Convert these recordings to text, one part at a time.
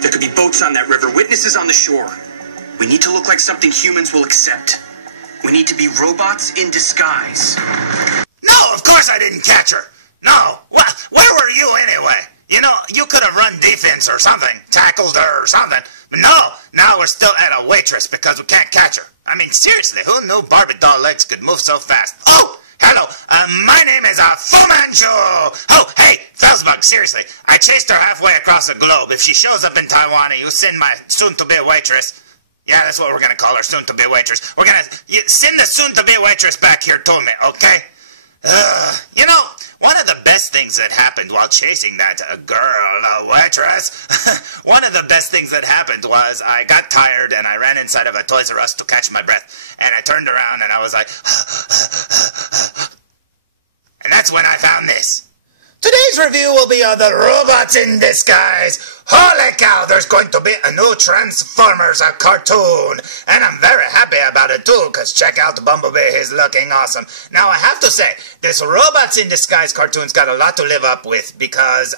There could be boats on that river, witnesses on the shore. We need to look like something humans will accept. We need to be robots in disguise. No, of course I didn't catch her. No. Well, where were you anyway? You know, you could have run defense or something, tackled her or something. But no, now we're still at a waitress because we can't catch her. I mean, seriously, who knew Barbie doll legs could move so fast? Oh, hello, my name is Fu Manchu. Oh, hey, felzbug, seriously, I chased her halfway across the globe. If she shows up in Taiwan and you send my soon-to-be waitress, yeah, that's what we're going to call her, soon-to-be waitress. We're going to send the soon-to-be waitress back here to me, okay? You know, one of the best things that happened while chasing that waitress, one of the best things that happened was I got tired and I ran inside of a Toys R Us to catch my breath. And I turned around and I was like, and that's when I found this. Today's review will be of the robots in disguise. Holy cow, there's going to be a new Transformers cartoon. And I'm very happy about it too, because check out Bumblebee, he's looking awesome. Now I have to say, this robots in disguise cartoon's got a lot to live up with, because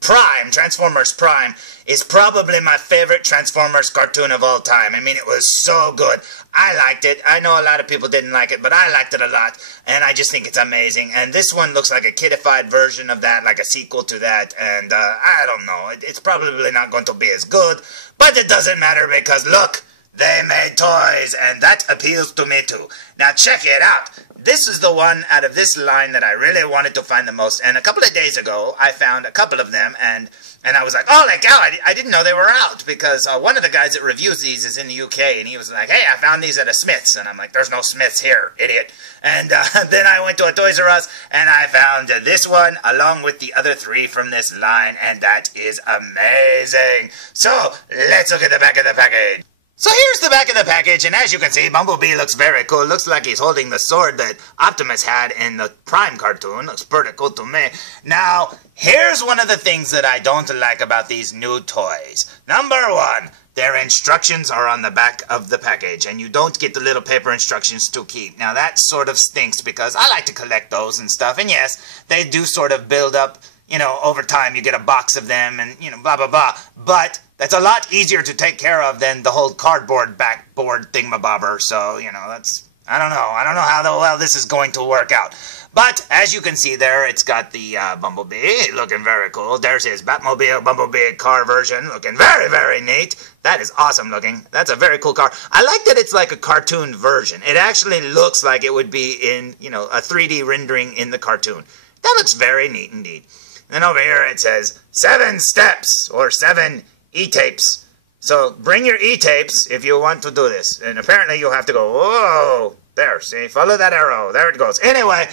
Prime, Transformers Prime, is probably my favorite Transformers cartoon of all time. I mean, it was so good. I liked it. I know a lot of people didn't like it, but I liked it a lot, and I just think it's amazing. And this one looks like a kidified version of that, like a sequel to that, and I don't know. It's probably not going to be as good, but it doesn't matter because, look, they made toys, and that appeals to me too. Now check it out. This is the one out of this line that I really wanted to find the most, and a couple of days ago, I found a couple of them, and I was like, oh, like, oh, I didn't know they were out, because one of the guys that reviews these is in the UK, and he was like, hey, I found these at a Smith's, and I'm like, there's no Smith's here, idiot. And then I went to a Toys R Us, and I found this one, along with the other 3 from this line, and that is amazing. So, let's look at the back of the package. So here's the back of the package, and as you can see, Bumblebee looks very cool. Looks like he's holding the sword that Optimus had in the Prime cartoon. Looks pretty cool to me. Now, here's one of the things that I don't like about these new toys. Number 1, their instructions are on the back of the package, and you don't get the little paper instructions to keep. Now, that sort of stinks, because I like to collect those and stuff, and yes, they do sort of build up, you know, over time. You get a box of them, and, you know, blah, blah, blah. But that's a lot easier to take care of than the whole cardboard backboard thingamabobber. So, you know, that's, I don't know how well this is going to work out. But, as you can see there, it's got the Bumblebee, looking very cool. There's his Batmobile Bumblebee car version, looking very, very neat. That is awesome looking. That's a very cool car. I like that it's like a cartoon version. It actually looks like it would be in, you know, a 3D rendering in the cartoon. That looks very neat indeed. And then over here it says 7 steps, or 7 E-tapes. So bring your E-tapes if you want to do this. And apparently you'll have to go, whoa, there, see, follow that arrow. There it goes. Anyway,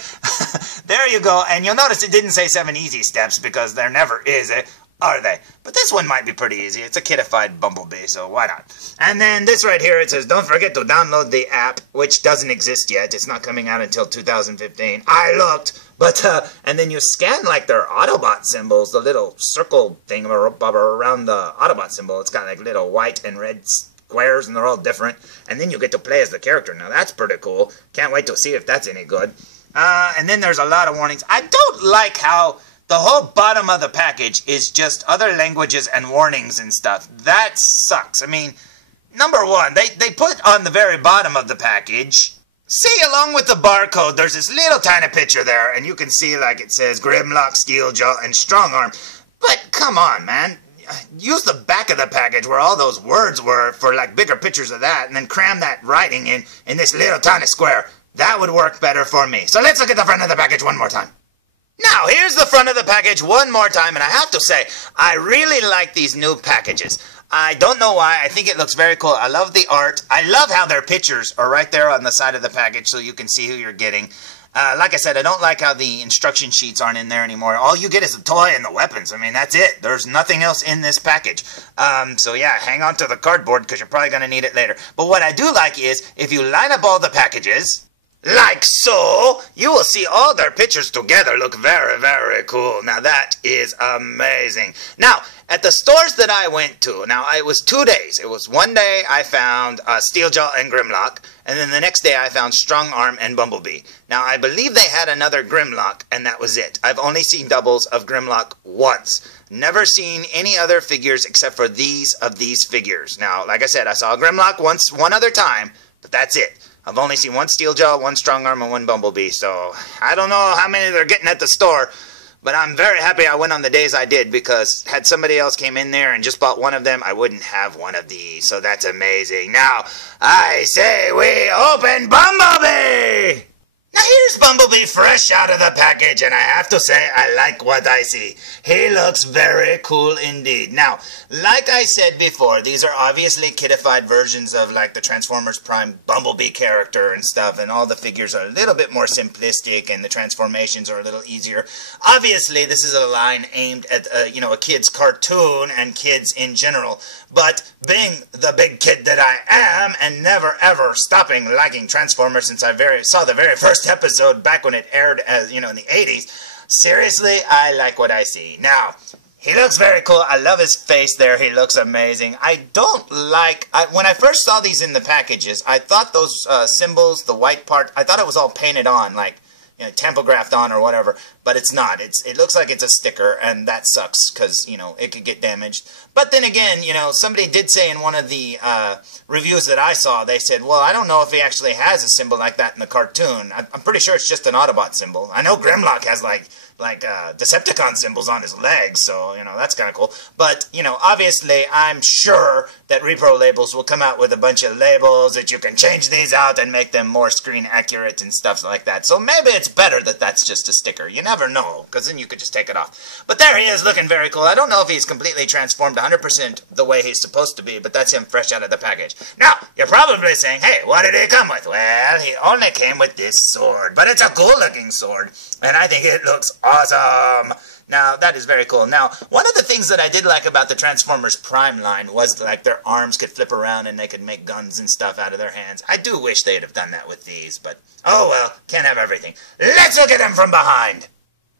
there you go. And you'll notice it didn't say 7 easy steps, because there never is, are they? But this one might be pretty easy. It's a kidified Bumblebee, so why not? And then this right here, it says, don't forget to download the app, which doesn't exist yet. It's not coming out until 2015. I looked. But, and then you scan, like, their Autobot symbols, the little circle thing around the Autobot symbol. It's got, like, little white and red squares, and they're all different. And then you get to play as the character. Now, that's pretty cool. Can't wait to see if that's any good. And then there's a lot of warnings. I don't like how the whole bottom of the package is just other languages and warnings and stuff. That sucks. I mean, number 1, they put on the very bottom of the package, see, along with the barcode, there's this little tiny picture there, and you can see, like, it says Grimlock, Steel Jaw, and Strong Arm. But come on, man. Use the back of the package where all those words were for, like, bigger pictures of that, and then cram that writing in this little tiny square. That would work better for me. So let's look at the front of the package one more time. Now, here's the front of the package one more time, and I have to say, I really like these new packages. I don't know why. I think it looks very cool. I love the art. I love how their pictures are right there on the side of the package so you can see who you're getting. Like I said, I don't like how the instruction sheets aren't in there anymore. All you get is the toy and the weapons. I mean, that's it. There's nothing else in this package. So yeah, hang on to the cardboard because you're probably going to need it later. But what I do like is, if you line up all the packages, like so, you will see all their pictures together look very, very cool. Now that is amazing. Now, at the stores that I went to, now it was 2 days. It was one day I found Steeljaw and Grimlock, and then the next day I found Strong Arm and Bumblebee. Now I believe they had another Grimlock, and that was it. I've only seen doubles of Grimlock once. Never seen any other figures except for these figures. Now, like I said, I saw Grimlock once, one other time, but that's it. I've only seen one Steeljaw, one Strong Arm, and one Bumblebee, so I don't know how many they're getting at the store, but I'm very happy I went on the days I did, because had somebody else came in there and just bought one of them, I wouldn't have one of these, so that's amazing. Now, I say we open Bumblebee! Now here's Bumblebee fresh out of the package, and I have to say I like what I see. He looks very cool indeed. Now, like I said before, these are obviously kiddified versions of like the Transformers Prime Bumblebee character and stuff, and all the figures are a little bit more simplistic and the transformations are a little easier. Obviously, this is a line aimed at a kid's cartoon and kids in general, but being the big kid that I am and never ever stopping liking Transformers since I saw the very first episode back when it aired as in the 80s, seriously, I like what I see. Now, he looks very cool. I love his face there. He looks amazing. I don't like, when I first saw these in the packages, I thought those symbols, the white part, I thought it was all painted on, like tampographed on or whatever, but it's not. It looks like it's a sticker, and that sucks because it could get damaged. But then again, somebody did say in one of the reviews that I saw, they said, well, I don't know if he actually has a symbol like that in the cartoon. I'm pretty sure it's just an Autobot symbol. I know Grimlock has like Decepticon symbols on his legs, so that's kind of cool. But obviously, I'm sure that Repro Labels will come out with a bunch of labels that you can change these out and make them more screen accurate and stuff like that. So maybe it's better that that's just a sticker. You never know, because then you could just take it off. But there he is, looking very cool. I don't know if he's completely transformed 100% the way he's supposed to be, but that's him fresh out of the package. Now, you're probably saying, hey, what did he come with? Well, he only came with this sword, but it's a cool-looking sword, and I think it looks awesome. Now, that is very cool. Now, one of the things that I did like about the Transformers Prime line was like their arms could flip around and they could make guns and stuff out of their hands. I do wish they'd have done that with these, but oh well, can't have everything. Let's look at him from behind.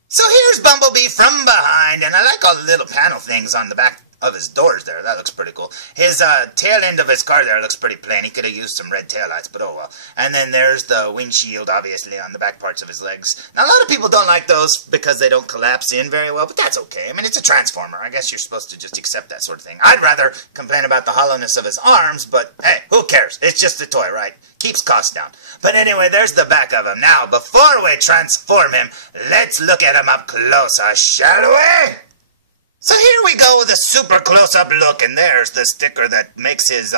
So here's Bumblebee from behind, and I like all the little panel things on the back of his doors there. That looks pretty cool. His tail end of his car there looks pretty plain. He could have used some red taillights, but oh well. And then there's the windshield, obviously, on the back parts of his legs. Now, a lot of people don't like those because they don't collapse in very well, but that's okay. I mean, it's a Transformer. I guess you're supposed to just accept that sort of thing. I'd rather complain about the hollowness of his arms, but hey, who cares? It's just a toy, right? Keeps costs down. But anyway, there's the back of him. Now, before we transform him, let's look at him up closer, shall we? So here we go with a super close-up look, and there's the sticker that makes his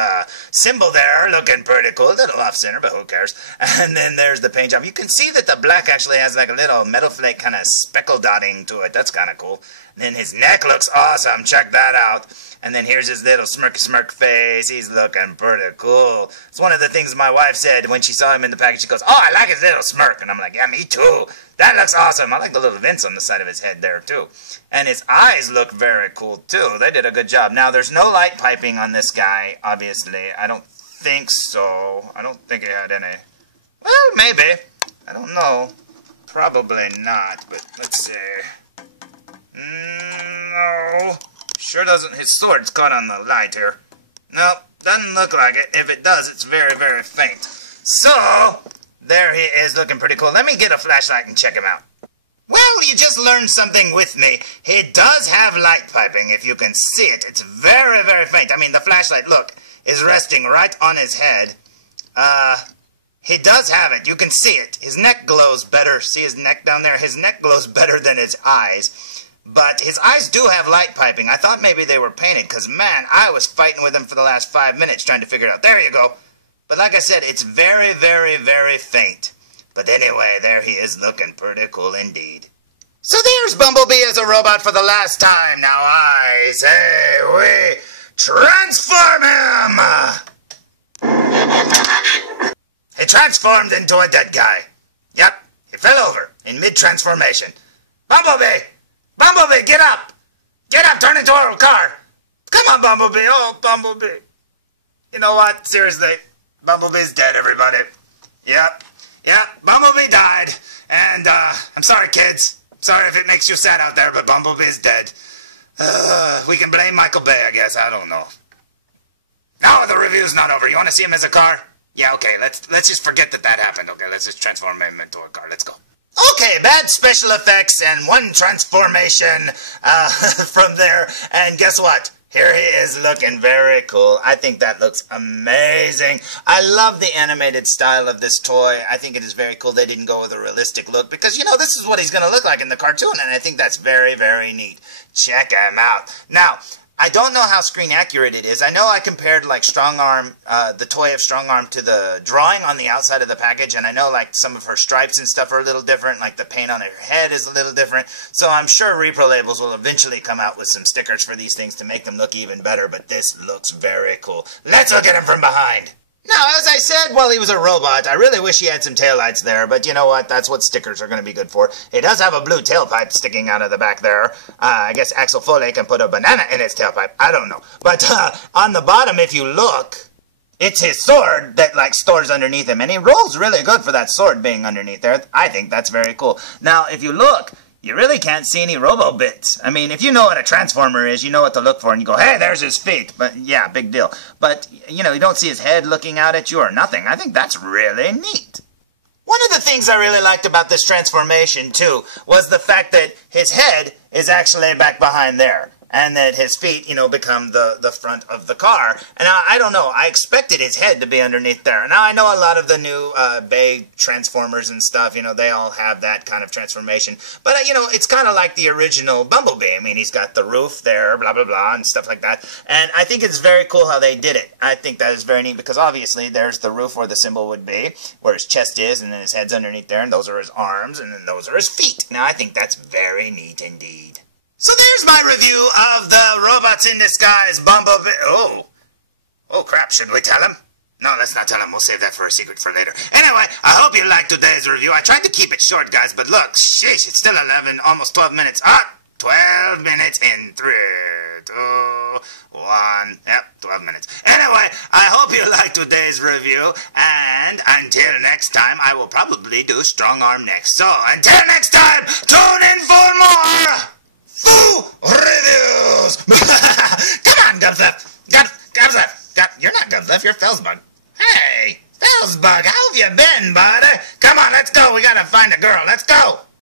symbol there looking pretty cool. A little off-center, but who cares? And then there's the paint job. You can see that the black actually has like a little metal flake kind of speckle dotting to it. That's kind of cool. And then his neck looks awesome. Check that out. And then here's his little smirk face. He's looking pretty cool. It's one of the things my wife said when she saw him in the package. She goes, oh, I like his little smirk. And I'm like, yeah, me too. That looks awesome. I like the little vents on the side of his head there, too. And his eyes look very cool, too. They did a good job. Now, there's no light piping on this guy, obviously. I don't think so. I don't think it had any. Well, maybe. I don't know. Probably not, but let's see. No. Sure doesn't. His sword's caught on the light here. Nope, doesn't look like it. If it does, it's very, very faint. So, there he is looking pretty cool. Let me get a flashlight and check him out. Well, you just learned something with me. He does have light piping, if you can see it. It's very, very faint. I mean, the flashlight, look, is resting right on his head. He does have it. You can see it. His neck glows better. See his neck down there? His neck glows better than his eyes. But his eyes do have light piping. I thought maybe they were painted, because, man, I was fighting with him for the last 5 minutes trying to figure it out. There you go. But like I said, it's very, very, very faint. But anyway, there he is looking pretty cool indeed. So there's Bumblebee as a robot for the last time. Now I say we transform him! He transformed into a dead guy. Yep, he fell over in mid-transformation. Bumblebee! Bumblebee, get up! Get up, turn into a car! Come on, Bumblebee! Oh, Bumblebee! You know what? Seriously, Bumblebee's dead, everybody. Yep. Yeah, Bumblebee died. And, I'm sorry, kids. Sorry if it makes you sad out there, but Bumblebee's dead. We can blame Michael Bay, I guess. I don't know. No, the review's not over. You want to see him as a car? Yeah, okay, let's just forget that happened. Okay, let's just transform him into a car. Let's go. Okay, bad special effects and one transformation from there. And guess what? Here he is looking very cool. I think that looks amazing. I love the animated style of this toy. I think it is very cool they didn't go with a realistic look because, you know, this is what he's going to look like in the cartoon, and I think that's very, very neat. Check him out. Now, I don't know how screen accurate it is. I know I compared like Strong Arm, the toy of Strong Arm to the drawing on the outside of the package, and I know like some of her stripes and stuff are a little different, like the paint on her head is a little different, so I'm sure Repro Labels will eventually come out with some stickers for these things to make them look even better, but this looks very cool. Let's look at him from behind. Now, as I said, while he was a robot, I really wish he had some taillights there, but you know what? That's what stickers are going to be good for. He does have a blue tailpipe sticking out of the back there. I guess Axel Foley can put a banana in his tailpipe. I don't know. But on the bottom, if you look, it's his sword that like stores underneath him, and he rolls really good for that sword being underneath there. I think that's very cool. Now, if you look, you really can't see any robo bits. I mean, if you know what a Transformer is, you know what to look for, and you go, hey, there's his feet. But, yeah, big deal. But, you know, you don't see his head looking out at you or nothing. I think that's really neat. One of the things I really liked about this transformation, too, was the fact that his head is actually back behind there. And that his feet, you know, become the front of the car. And I don't know, I expected his head to be underneath there. Now, I know a lot of the new Bay Transformers and stuff, you know, they all have that kind of transformation. But, you know, it's kind of like the original Bumblebee. I mean, he's got the roof there, blah, blah, blah, and stuff like that. And I think it's very cool how they did it. I think that is very neat because, obviously, there's the roof where the symbol would be, where his chest is, and then his head's underneath there, and those are his arms, and then those are his feet. Now, I think that's very neat indeed. So there's my review of the Robots in Disguise Bumblebee. Oh crap, should we tell him? No, let's not tell him. We'll save that for a secret for later. Anyway, I hope you liked today's review. I tried to keep it short, guys, but look, sheesh, it's still 11, almost 12 minutes. 12 minutes in 3, 2, 1. Yep, 12 minutes. Anyway, I hope you liked today's review, and until next time, I will probably do Strong Arm next. So, until next time, tune in for more reviews! Come on, Gubflip! Gubflip! You're not Gubflip, you're felzbug. Hey, felzbug, how have you been, bud? Come on, let's go, we gotta find a girl, let's go!